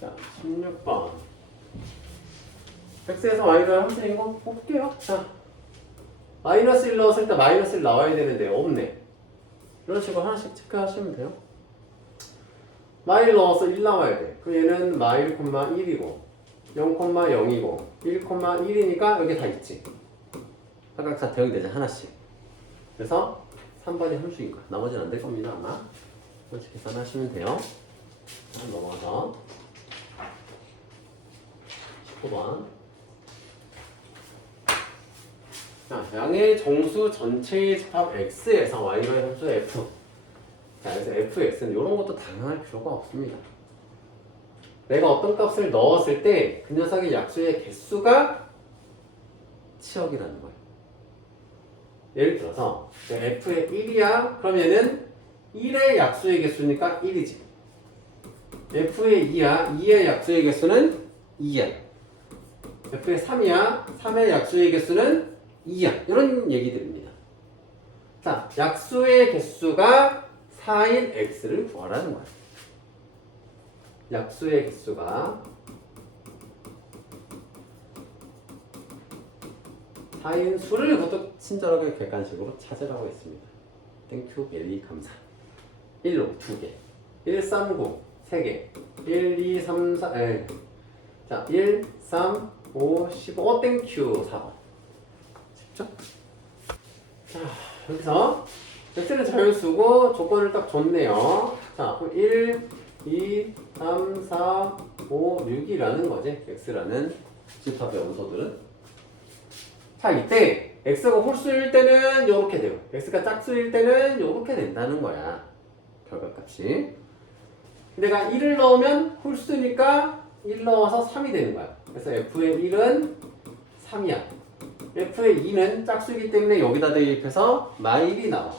자, 16번. x에서 y를 함수인 거 볼게요. 자, 마이너스 1 넣었을 때 마이너스 1 나와야 되는데 없네. 이런 식으로 하나씩 체크하시면 돼요. 마일 넣어서 1 나와야 돼. 그럼 얘는 마1, 1이고 0,0이고 1,1이니까 여기 다 있지. 각각 다 대응이 되죠. 하나씩. 그래서 3번이 함수인 거야. 나머지는 안 될 겁니다. 아마. 이렇게 계산하시면 돼요. 자, 넘어가서 19번. 자, 양의 정수 전체의 집합 x에서 y의 함수 f. 자, 그래서 fx는 이런 것도 당연할 필요가 없습니다. 내가 어떤 값을 넣었을 때 그 녀석의 약수의 개수가 치역이라는 거예요. 예를 들어서 f의 1이야. 그럼 얘는 1의 약수의 개수니까 1이지. f의 2야. 2의 약수의 개수는 2야. f의 3이야. 3의 약수의 개수는 2야. 이런 얘기들입니다. 자, 약수의 개수가 4인 x를 구하라는 거야. 약수의 개수가 4인 수를 그것도 친절하게 객관식으로 찾으라고 했습니다. 땡큐 벨리 감사. 1로 2개, 1, 3, 9 3개, 1, 2, 3, 4 자, 1, 3, 5, 15 땡큐 4번. 쉽죠? 자, 여기서 x는 자연수고 조건을 딱 줬네요. 자, 그럼 1, 2, 3, 4, 5, 6이라는 거지. x라는 집합의 원소들은. 자, 이때 x가 홀수일 때는 이렇게 돼요. x가 짝수일 때는 이렇게 된다는 거야. 결과값이. 내가 1을 넣으면 홀수니까 1 넣어서 3이 되는 거야. 그래서 f의 1은 3이야. f의 2는 짝수이기 때문에 여기다 대입해서 마1이 나와.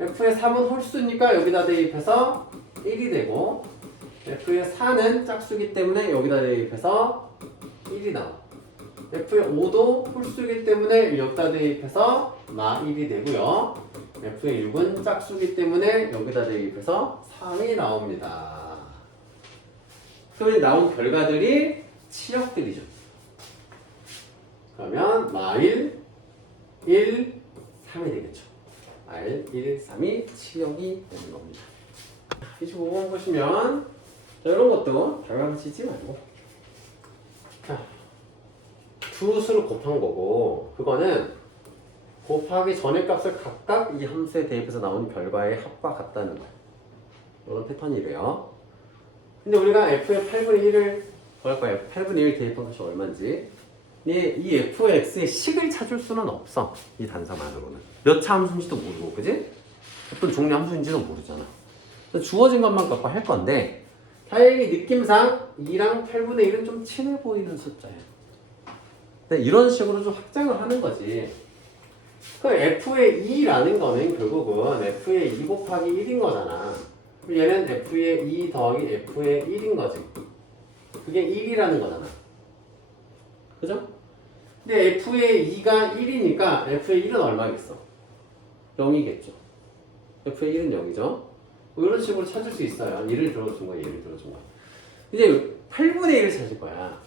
f의 3은 홀수니까 여기다 대입해서 1이 되고, f의 4는 짝수이기 때문에 여기다 대입해서 1이 나와. f의 5도 홀수이기 때문에 여기다 대입해서 마1이 되고요. f의 6은 짝수이기 때문에 여기다 대입해서 3이 나옵니다. 그러면 나온 결과들이 치역들이죠. 그러면 마1, 1, 3이 되겠죠. 말 1, 3이 치역이 되는 겁니다. 25번 보시면 이런 것도 당황하시지 말고, 자, 두 수를 곱한 거고, 그거는 곱하기 전의 값을 각각 이 함수에 대입해서 나온 결과의 합과 같다는 거예요. 이런 패턴이래요. 근데 우리가 f의 8분의 1을 구할 거예요. 8분의 1 대입한 것이 얼마인지. 이 fx의 식을 찾을 수는 없어. 이 단서만으로는. 몇 차 함수인지도 모르고, 그지? 어떤 종류 함수인지도 모르잖아. 주어진 것만 갖고 할 건데, 다행히 느낌상 2랑 8분의 1은 좀 친해 보이는 숫자예요. 근데 이런 식으로 좀 확장을 하는 거지. 그 f의 2라는 거는 결국은 f의 2 곱하기 1인 거잖아. 얘는 f의 2 더하기 f의 1인 거지. 그게 1이라는 거잖아. 그죠? 근데 f의 2가 1이니까 f의 1은 얼마겠어? 0이겠죠. f의 1은 0이죠. 뭐 이런 식으로 찾을 수 있어요. 얘를 들어준 거야, 얘를 들어준 거야. 이제 8분의 1을 찾을 거야.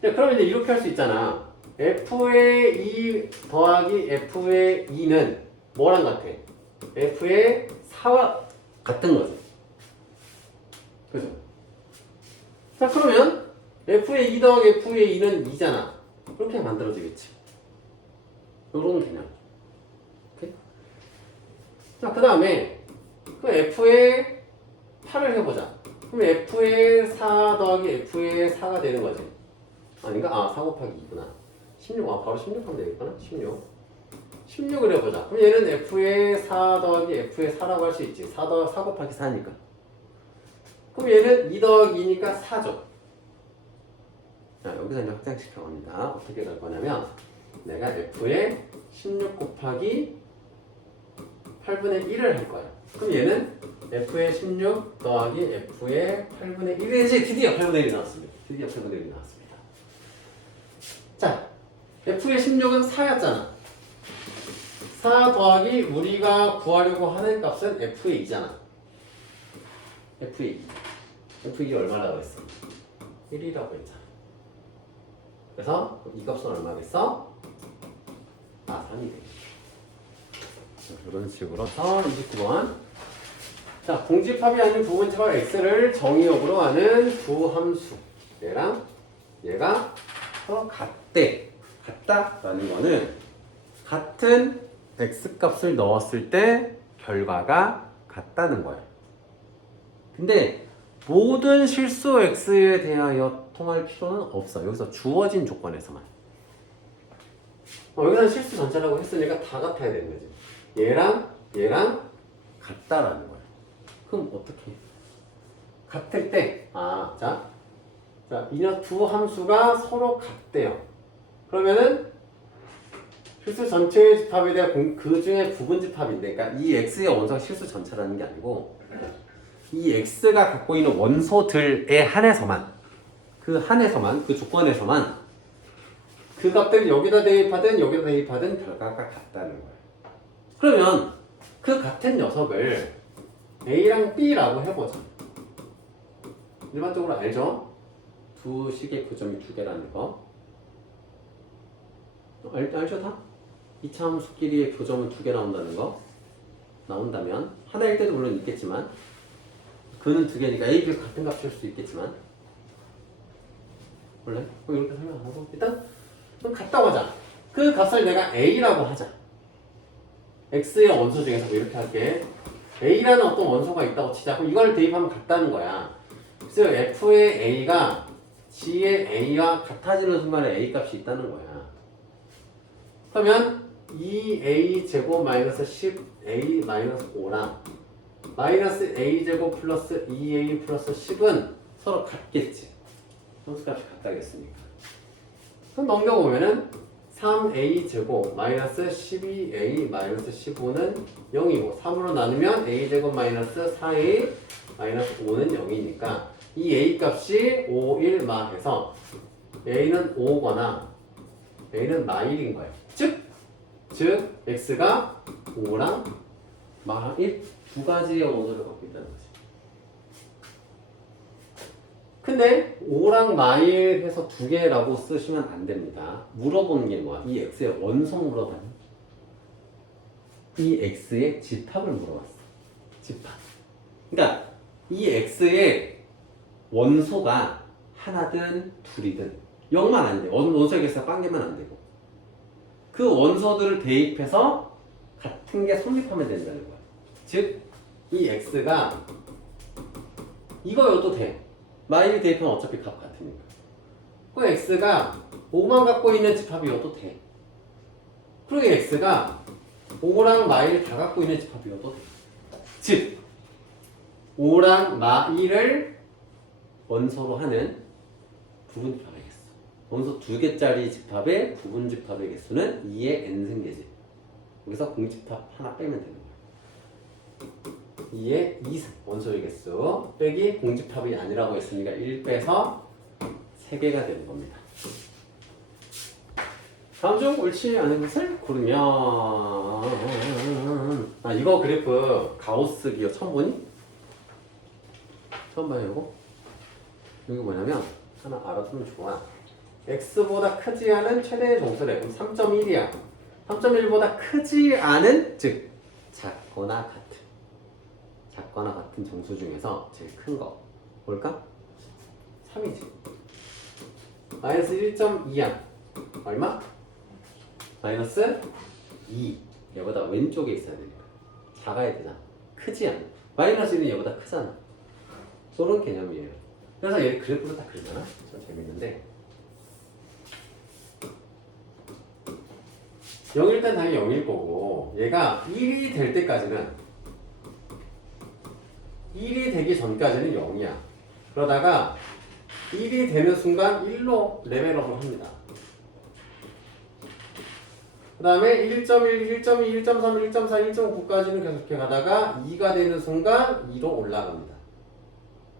그럼 이제 이렇게 할 수 있잖아. f의 2 더하기 f의 2는 뭐랑 같아? f의 4와 같은 거지. 그죠? 자, 그러면 f의 2 더하기 f의 2는 2잖아. 그렇게 만들어지겠지. 요런 개념. 오케이? 자, 그 다음에 그 f의 8을 해보자. 그럼 f의 4 더하기 f의 4가 되는 거지. 아닌가? 아, 4 곱하기 2구나. 16, 바로 16 하면 되겠구나. 16을 해보자. 그럼 얘는 f의 4 더하기 f의 4라고 할 수 있지. 4 곱하기 4니까. 그럼 얘는 2 더하기 2니까 4죠. 자, 여기서 이제 확장시켜 갑니다. 어떻게 갈 거냐면, 내가 f의 16 곱하기 8분의 1을 할 거야. 그럼 얘는 f의 16 더하기 f의 8분의 1이지. 드디어 8분의 1이 나왔습니다. 드디어 8분의 1이 나왔습니다. 자, f의 16은 4였잖아. 4 더하기 우리가 구하려고 하는 값은 f의 2잖아. F2. F2 얼마라고 했어? 1이라고 했잖아. 그래서 이 값은 얼마겠어? 3이 되겠죠. 이런 식으로 해서 29번. 자, 공집합이 아닌 부분집합 x를 정의역으로 하는 두 함수. 얘랑 얘가 서로 같다라는 거는 같은 x 값을 넣었을 때 결과가 같다는 거예요. 근데 모든 실수 x에 대하여 통할 필요는 없어. 여기서 주어진 조건에서만. 여기서는 실수 전체라고 했으니까 다 같아야 되는 거지. 얘랑 같다라는 거야. 그럼 어떻게? 같을 때, 자, 이 두 함수가 서로 같대요. 그러면은 실수 전체의 집합에 대한 그 중에 부분 집합인데, 그러니까 이 x의 원소가 실수 전체라는 게 아니고 이 x가 갖고 있는 원소들에 한해서만, 그 조건에서만 그 값들이 여기다 대입하든 여기다 대입하든 결과가 같다는 거예요. 그러면 그 같은 녀석을 A랑 B라고 해보자. 일반적으로 알죠? 두 식의 교점이 두 개라는 거. 알죠 다? 이차 함수끼리의 교점은 두 개 나온다는 거. 나온다면 하나일 때도 물론 있겠지만 그는 두 개니까 A, B가 같은 값일 수 있겠지만 원래 이렇게 설명 안 하고 일단 좀 같다고 하자. 그 값을 내가 A라고 하자. X의 원소 중에서 이렇게 할게. A라는 어떤 원소가 있다고 치자. 그럼 이걸 대입하면 같다는 거야. 그래서 F의 A가 G의 A와 같아지는 순간에 A 값이 있다는 거야. 그러면 2A 제곱 마이너스 10A 마이너스 5랑 마이너스 A 제곱 플러스 2A 플러스 10은 서로 같겠지. 함수값이 같다겠으니까. 그럼 넘겨보면은 3A 제곱 마이너스 12A 마이너스 15는 0이고 3으로 나누면 A 제곱 마이너스 4A 마이너스 5는 0이니까 이 A 값이 5, 1, 마 해서 A는 5거나 A는 마 1인 거예요. 즉 X가 5랑 마 1 두 가지의 원소를 갖고 있다는 거지. 근데 5랑 마일 해서 두 개라고 쓰시면 안 됩니다. 물어보는 게 뭐야? 이 x의 원소 물어봤니? 이 x의 집합을 물어봤어. 집합. 그러니까 이 x의 원소가 하나든 둘이든 0만 안 돼. 원소의 개수가 빵 개만 안 되고 그 원소들을 대입해서 같은 게 성립하면 된다는 거야. 즉 이 x가 이거여도 돼. 마일이 대입하면 어차피 값 같으니까. 그 x가 5만 갖고 있는 집합이어도 돼. 그리고 x가 5랑 마일 다 갖고 있는 집합이어도 돼. 즉 5랑 마일을 원소로 하는 부분 집합의 개수. 원소 2개짜리 집합의 부분 집합의 개수는 2의 n승계지. 여기서 공집합 하나 빼면 되는 거야. 2의 2승 원소의 개수 빼기 공집합이 아니라고 했으니까 1 빼서 3개가 되는 겁니다. 다음 중 옳지 않은 것을 고르면 이거 그래프 가우스 기호 처음 보니? 처음 봐요 이거? 이게 뭐냐면 하나 알아두면 좋아. x보다 크지 않은 최대의 정수래. 그럼 3.1이야. 3.1보다 크지 않은 즉 작거나 같은 정수 중에서 제일 큰 거 뭘까? 3이지. 마이너스 1.2야. 얼마? 마이너스 2. 얘보다 왼쪽에 있어야 되니까. 작아야 되잖아. 크지 않아. 마이너스 1은 얘보다 크잖아. 그런 개념이에요. 그래서 얘 그래프로 딱 그리잖아. 좀 재밌는데 0일 땐 당연히 0일 거고 얘가 1이 될 때까지는 1이 되기 전까지는 0이야. 그러다가 1이 되는 순간 1로 레벨업을 합니다. 그 다음에 1.1, 1.2, 1.3, 1.4, 1.5까지는 계속해 가다가 2가 되는 순간 2로 올라갑니다.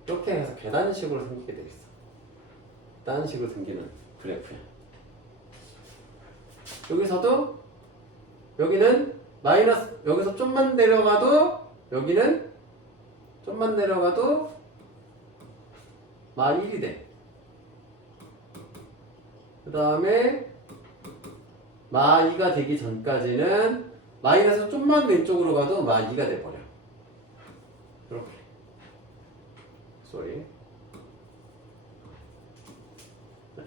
이렇게 해서 계단식으로 생기게 되어 있어. 계단식으로 생기는 그래프야. 여기서도 여기는 마이너스, 여기서 좀만 내려가도 여기는 좀만 내려가도 마 1이 돼. 그 다음에 마 2가 되기 전까지는 마이너스 좀만 왼쪽으로 가도 마 2가 돼버려. 이렇게. 쏘리.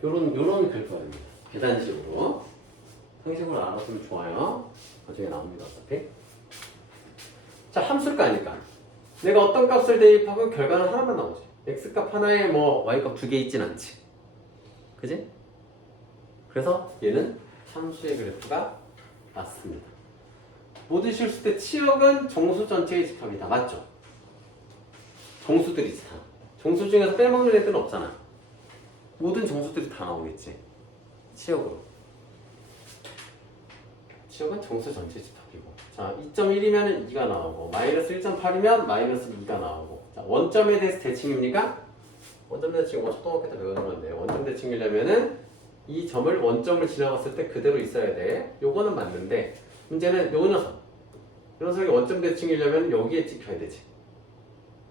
요런 그래프입니다. 계단식으로. 상식으로 알아두면 좋아요. 나중에 나옵니다. 어차피. 자, 함수일 거 아닐까? 내가 어떤 값을 대입하고 결과는 하나만 나오지. x값 하나에 뭐 y값 두 개 있진 않지. 그지? 그래서 얘는 함수의 그래프가 맞습니다. 모든 실수 때 치역은 정수 전체의 집합이다. 맞죠? 정수들이지 다. 정수 중에서 빼먹는 애들은 없잖아. 모든 정수들이 다 나오겠지. 치역으로. 치역은 정수 전체 집합이고. 자, 2.1이면 2가 나오고, 마이너스 1.8이면 마이너스 2가 나오고. 자, 원점에 대해서 대칭입니까? 원점 대칭, 초등학교 때 배우는 건데, 원점 대칭이려면은 이 점을 원점을 지나갔을 때 그대로 있어야 돼. 요거는 맞는데, 문제는 요 녀석. 요 녀석이 원점 대칭이려면 여기에 찍혀야 되지.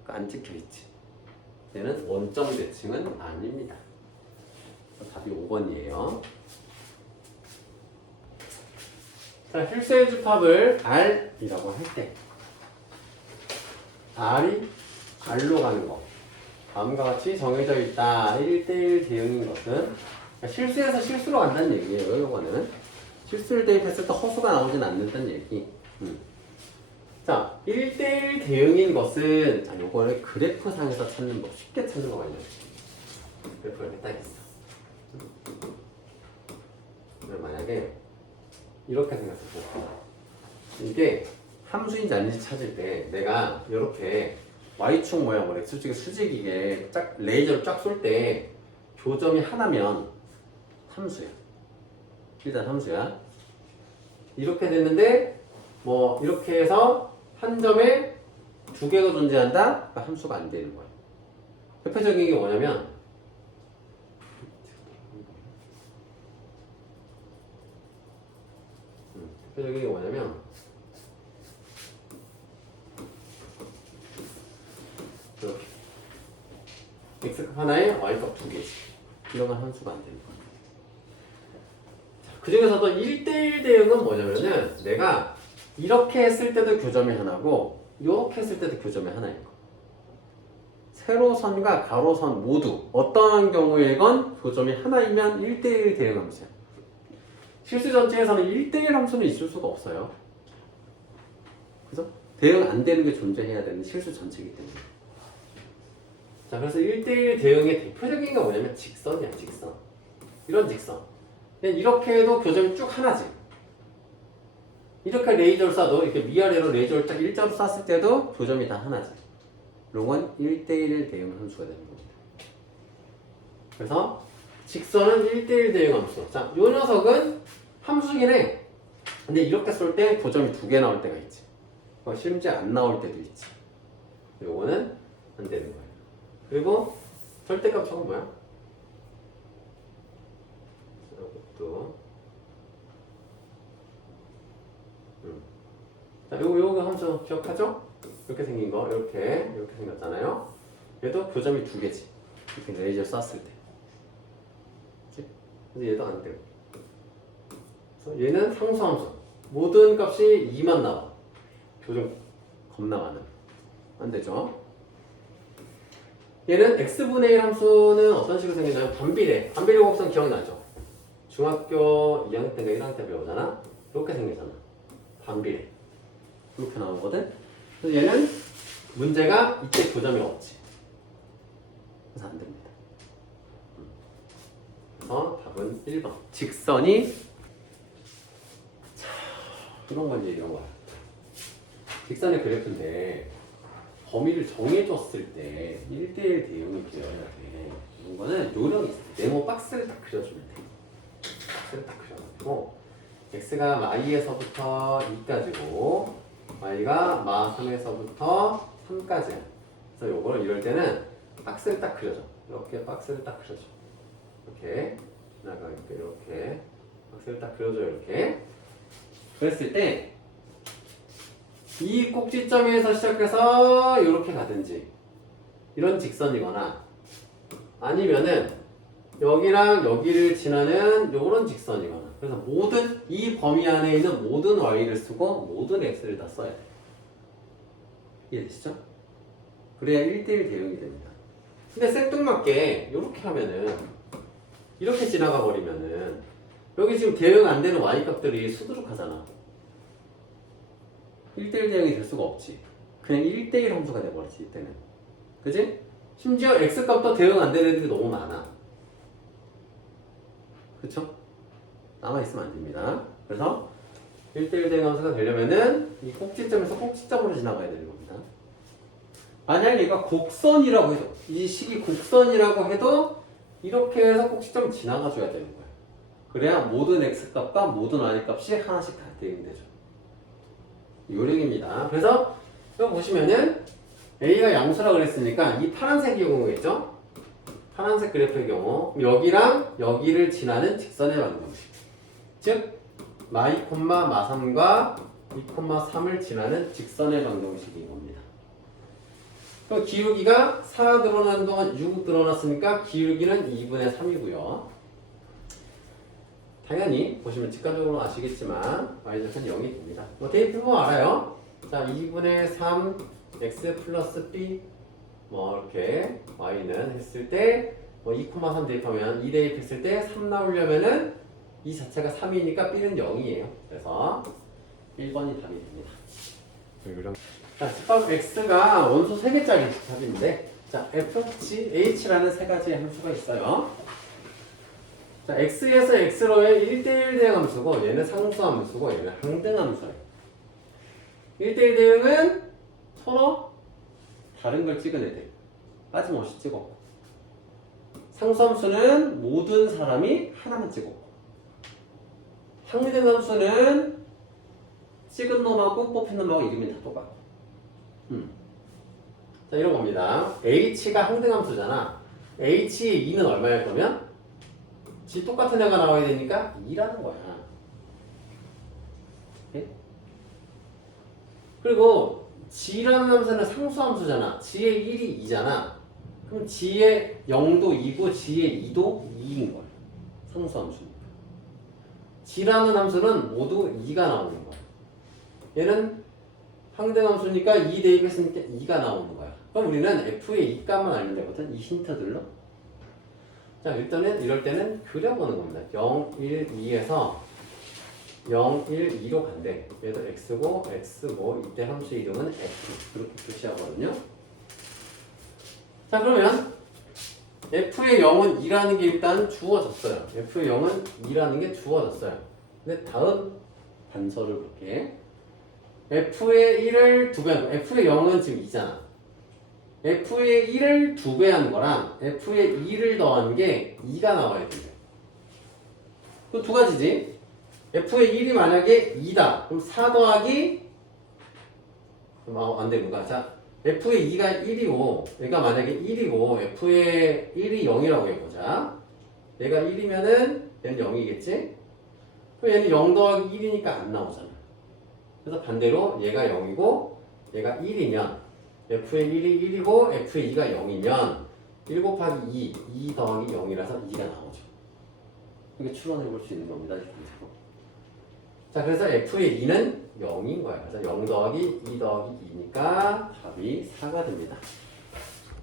안 찍혀 있지. 얘는 원점 대칭은 아닙니다. 답이 5번이에요. 자, 실수의 집합을 R이라고 할 때 R이 R로 가는 거 다음과 같이 정해져 있다. 1대1 대응인 것은 그러니까 실수에서 실수로 간다는 얘기예요. 이거는 실수를 대입했을 때 허수가 나오진 않는다는 얘기. 자, 1대1 대응인 것은 자, 요거를 그래프상에서 찾는 법, 쉽게 찾는 거가 있네요. 그래프가 이렇게 딱 있어. 만약에 이렇게 생각해서 이게 함수인지 아닌지 찾을 때 내가 이렇게 Y축 모양으로 X축의 수직이게 쫙 레이저를 쫙 쏠 때 교점이 하나면 함수야. 일단 함수야. 이렇게 됐는데 뭐 이렇게 해서 한 점에 두 개가 존재한다? 그러니까 함수가 안 되는 거야. 대표적인 게 뭐냐면 대표적인 게 뭐냐면 이렇게 x값 하나에 y값 두 개씩 이런 건 함수가 안 되는 거야. 그 중에서도 1대1 대응은 뭐냐면은 내가 이렇게 했을 때도 교점이 하나고 이렇게 했을 때도 교점이 하나인 거. 세로선과 가로선 모두 어떠한 경우에건 교점이 하나이면 1대1 대응 함수야. 실수 전체에서는 1대1 함수는 있을 수가 없어요. 그죠? 대응 안 되는 게 존재해야 되는 실수 전체이기 때문에. 자, 그래서 1대1 대응의 대표적인 게 뭐냐면 직선이야, 직선. 이런 직선. 그냥 이렇게 해도 교점이 쭉 하나지. 이렇게 레이저를 쏴도 이렇게 위아래로 레이저를 딱 일자로 쐈을 때도 교점이 다 하나지. 이런 건 1대1 대응 함수가 되는 겁니다. 그래서 직선은 1대1 대응 함수. 자, 요 녀석은 함수긴 해. 근데 이렇게 쏠 때 교점이 두 개 나올 때가 있지. 심지어 안 나올 때도 있지. 요거는 안 되는 거예요. 그리고 절대값 저건 뭐야? 이것도 자, 요거 함수 기억하죠? 이렇게 생긴 거, 이렇게 생겼잖아요. 얘도 교점이 두 개지. 이렇게 레이저 쐈을 때. 그치? 근데 얘도 안 되고. 그래서 얘는 상수함수. 모든 값이 2만 나와. 교점 겁나 많은. 안 되죠? 얘는 x분의 1 함수는 어떤 식으로 생기냐면 반비례. 반비례 곱선 기억나죠? 중학교 2학년 때인가 1학년 때 배우잖아? 이렇게 생기잖아. 반비례. 이렇게 나오거든? 그래서 얘는 문제가 이때 교점이 없지. 그래서 안 됩니다. 그래서 답은 1번. 직선이 이런 건지 이런 거야. 직선의 그래프인데 범위를 정해줬을 때 1대1 대응이 되어야 돼. 이런 거는 요령이 있어. 네모 박스를 딱 그려주면 돼. 박스를 딱 그려가지고 x가 마이에서부터 2까지고 y가 마 3에서부터 3까지야. 그래서 요거를 이럴 때는 박스를 딱 그려줘. 이렇게 박스를 딱 그려줘. 이렇게 박스를 딱 그려줘. 이렇게 그랬을 때 이 꼭지점에서 시작해서 이렇게 가든지 이런 직선이거나 아니면은 여기랑 여기를 지나는 요런 직선이거나 그래서 모든 이 범위 안에 있는 모든 y를 쓰고 모든 x를 다 써야 돼. 이해되시죠? 그래야 1대1 대응이 됩니다. 근데 생뚱맞게 이렇게 하면은 이렇게 지나가 버리면은 여기 지금 대응 안 되는 y 값들이 수두룩하잖아. 1대1 대응이 될 수가 없지. 그냥 1대1 함수가 돼버리지 이때는. 그지? 심지어 x값도 대응 안 되는 애들이 너무 많아. 그쵸? 남아있으면 안 됩니다. 그래서 1대1 대응 함수가 되려면은 이 꼭지점에서 꼭지점으로 지나가야 되는 겁니다. 만약 얘가 곡선이라고 해도 이 식이 곡선이라고 해도 이렇게 해서 꼭지점을 지나가 줘야 되는 거야. 그래야 모든 x값과 모든 y값이 하나씩 다 대응되죠. 요령입니다. 그래서 이거 보시면은 A가 양수라고 그랬으니까 이 파란색의 경우겠죠? 파란색 그래프의 경우 여기랑 여기를 지나는 직선의 방정식 즉 마이 콤마 마3과 2,3을 지나는 직선의 방정식인 겁니다. 그럼 기울기가 4 늘어나는 동안 6 늘어났으니까 기울기는 2분의 3이고요. 당연히 보시면 직관적으로 아시겠지만 y좌표는 0이 됩니다. 뭐 대입 해보면 알아요. 자, 2분의 3 x 플러스 b 뭐 이렇게 y는 했을 때 뭐 2,3 대입하면 2 대입했을 때 3 나오려면은 이 자체가 3이니까 b는 0이에요. 그래서 1번이 답이 됩니다. 자, 집합 x가 원소 3개짜리 집합인데 자, f, g, h라는 세 가지의 함수가 있어요. 자, x에서 x로의 1대1 대응 함수고 얘는 상수 함수고 얘는 항등 함수예요. 1대1 대응은 서로 다른 걸 찍어내야 돼요. 빠짐없이 찍었고 상수 함수는 모든 사람이 하나만 찍었고 항등 함수는 찍은 놈하고 뽑힌 놈하고 이름이 다 똑같고 자, 이런 겁니다. h가 항등 함수잖아. h의 2는 얼마일 거면? 지 똑같은 애가 나와야 되니까 2라는 거야. 네? 그리고 g라는 함수는 상수함수잖아. g의 1이 2잖아. 그럼 g의 0도 2고 g의 2도 2인 거야. 상수함수니까. g라는 함수는 모두 2가 나오는 거야. 얘는 항등함수니까 2 대입했으니까 2가 나오는 거야. 그럼 우리는 f의 2 값만 알면 되거든. 이 힌트들로. 자, 일단은 이럴 때는 그려보는 겁니다. 0, 1, 2에서 0, 1, 2로 간대. 얘도 x고 x고 이때 함수 이름은 f 그렇게 표시하거든요. 자, 그러면 f의 0은 2라는 게 일단 주어졌어요. f의 0은 2라는 게 주어졌어요. 근데 다음 단서를 볼게. f의 1을 2배, f의 0은 지금 2잖아. f의 1을 2배 한 거랑 f의 2를 더한 게 2가 나와야 돼요. 그 두 가지지. f의 1이 만약에 2다. 그럼 4 더하기 안 되는가? 자, f의 2가 1이고 얘가 만약에 1이고 f의 1이 0이라고 해보자. 얘가 1이면은 얘는 0이겠지? 그럼 얘는 0 더하기 1이니까 안 나오잖아. 그래서 반대로 얘가 0이고 얘가 1이면 f의 1이 1이고 f의 2가 0이면 1 곱하기 2 더하기 0이라서 2가 나오죠. 이게 추론해 볼 수 있는 겁니다. 자, 그래서 f의 2는 0인 거야. 그래서 0 더하기 2 더하기 2니까 답이 4가 됩니다.